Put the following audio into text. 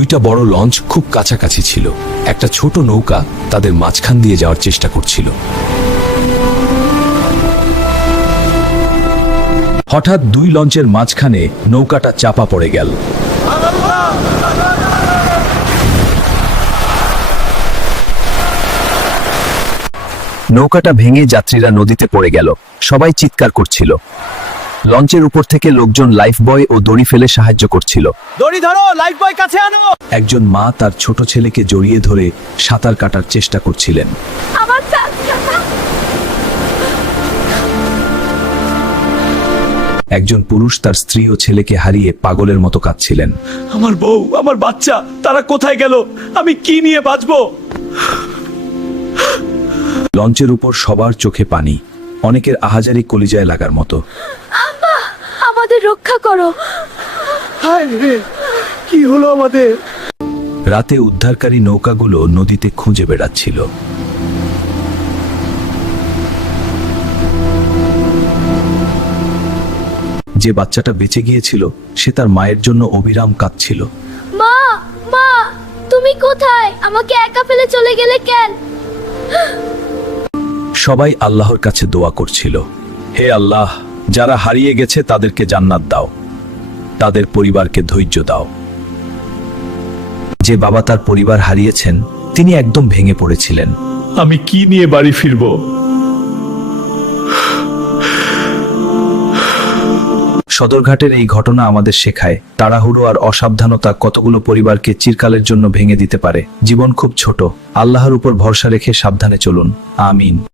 দুইটা বড় লঞ্চ খুব কাছাকাছি ছিল। একটা ছোট নৌকা তাদের মাঝখান দিয়ে যাওয়ার চেষ্টা করছিল। হঠাৎ দুই লঞ্চের মাঝখানে নৌকাটা চাপা পড়ে গেল। নৌকাটা ভেঙে যাত্রীরা নদীতে পড়ে গেল। সবাই চিৎকার করছিল। লঞ্চের উপর থেকে লোকজন লাইফ বয় ও দড়ি ফেলে সাহায্য করছিল। দড়ি ধরো, লাইফ বয় কাছে আনো। একজন মা তার ছোট ছেলেকে জড়িয়ে ধরে সাঁতার কাটার চেষ্টা করছিলেন। আমার চাচা। একজন পুরুষ তার স্ত্রী ও ছেলেকে হারিয়ে পাগলের মতো কাঁদছিলেন। আমার বউ, আমার বাচ্চা, তারা কোথায় গেল? আমি কি নিয়ে বাঁচবো? লঞ্চের উপর সবার চোখে পানি, অনেকের আহাজারি কলিজায় লাগার মতো। আমাদের রক্ষা করো। হায় রে, কি হলো আমাদের? রাতে উদ্ধারকারী নৌকাগুলো নদীতে খুঁজে বেড়াচ্ছিল। যে বাচ্চাটা বেঁচে গিয়েছিল সে তার মায়ের জন্য অবিরাম কাঁদছিল। মা, মা, তুমি কোথায়? আমাকে একা ফেলে চলে গেলে কেন? সবাই আল্লাহর কাছে দোয়া করছিল, হে আল্লাহ, যারা হারিয়ে গেছে তাদেরকে জান্নাত দাও, তাদের পরিবারকে ধৈর্য দাও। যে বাবা তার পরিবার হারিয়েছেন তিনি একদম ভেঙে পড়েছিলেন। আমি কি নিয়ে বাড়ি ফিরবো? সদরঘাটের এই ঘটনা আমাদের শেখায় তাড়াহুড়ো আর অসাবধানতা কতগুলো পরিবারকে চিরকালের জন্য ভেঙে দিতে পারে। জীবন খুব ছোট, আল্লাহর উপর ভরসা রেখে সাবধানে চলুন। আমিন।